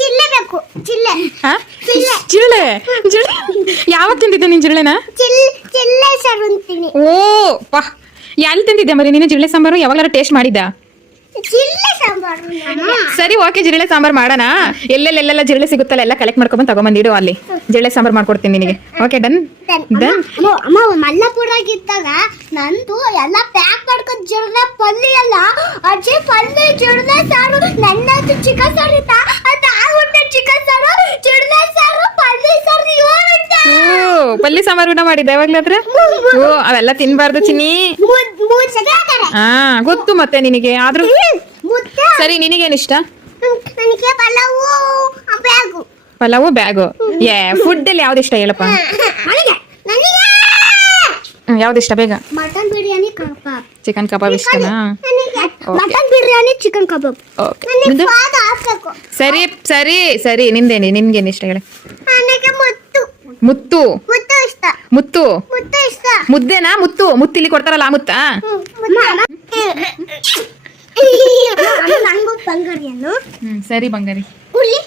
ಚಿಲ್ಲೆ ಬೇಕು ಚಿಲ್ಲೆ ಹಾ ಜಿರಳೆ ಜಿರಳೆ ಯಾವತ್ತು ತಿಂದಿದ್ದೆ ನೀನು ಜಿರಳೆನ? ಚಿಲ್ಲೆ ಸಾರು ಅಂತೀನಿ. ಓ ವಾ ಎಲ್ಲಿ ತಿಂದಿದ್ದೆ ಮರಿ ನೀನು ಜಿರಳೆ ಸಾಂಬಾರು? ಯಾವಾಗಾರ ಟೇಸ್ಟ್ ಮಾಡಿದ್ದ? ಚಿಲ್ಲೆ ಸಾಂಬಾರು ಸರಿ ಓಕೆ, ಜಿರಳೆ ಸಾಂಬಾರು ಮಾಡೋಣ. ಎಲ್ಲೆಲ್ಲೆಲ್ಲ ಜಿರಳೆ ಸಿಗುತ್ತಲ್ಲ ಎಲ್ಲ ಕಲೆಕ್ಟ್ ಮಾಡ್ಕೊಂಡ್ ತಗೊಂಬಂದಿಡು, ಅಲ್ಲಿ ಜಿರಳೆ ಸಾಂಬಾರು ಮಾಡ್ಕೊಡ್ತೀನಿ ನಿನಗೆ. Okay done done. ಅಮ್ಮ ಮಲ್ಲಪುರಾಗಿದ್ದಾಗ ನಂದು ಎಲ್ಲ ಪ್ಯಾಕ್ ಮಾಡ್ಕೊಂಡು ಜಿರಳೆ ಪಲ್ಯ ಎಲ್ಲ ಅಜ್ಜಿ ಪಲ್ಯ ಜಿರಳೆ ಸಾರು ನನ್ನದು ಚಿಕನ್ ಸಾರು ಇತ್ತ ಅದು ಆಗುತ್ತೆ ಚಿಕನ್ ಸಾರು ಜಿರಳೆ ಸಾರು ಪಲ್ಯ ಸಾರು ಓ ಪಲ್ಯ ಸಾಂಬಾರು ಊಟ ಮಾಡಿದ್ದೆ ಯಾವಾಗ್ಲಾದ್ರೆ? ಓ ಅವೆಲ್ಲ ತಿನ್ಬಾರ್ದು ಚಿನ್ನಿ. ಹಾ ಗೊತ್ತು ಮತ್ತೆ ನಿನಗೆ, ಆದ್ರೂ ಸರಿ ನಿನಗೇನ್ ಇಷ್ಟ? ನನಗೆ pulao bag. Pulao bag. Food ಅಲ್ಲಿ ಯಾವ್ದು ಇಷ್ಟ ಹೇಳಪ್ಪ? ಯಾವ್ದು ಇಷ್ಟ ಬೇಗ? ಮಟನ್ ಬಿರಿಯಾನಿ ಕಬಾಬ್. ಚಿಕನ್ ಕಬಾಬ್ ಇಷ್ಟನಾ? ಮಟನ್ ಬಿರಿಯಾನಿ ಚಿಕನ್ ಕಬಾಬ್. ಓಕೆ ಸರಿ ಸರಿ ಸರಿ, ನಿನ್ಗೇನ್ ಇಷ್ಟ ಹೇಳಿ? ನನಗೆ ಮುತ್ತು ಮುತ್ತು ಮುತ್ತು ಇಷ್ಟ. ಮುತ್ತು ಮುತ್ತು ಇಷ್ಟ. ಮುದ್ದೆನಾ? ಮುತ್ತು ಇಲ್ಲಿ ಕೊಡ್ತಾರಲ್ಲ ಆ ಮುತ್ತಾ? ನಂಗೂ ಬಂಗಾರಿಯನ್ನು ಸರಿ ಬಂಗಾರಿ. ಹುಲಿ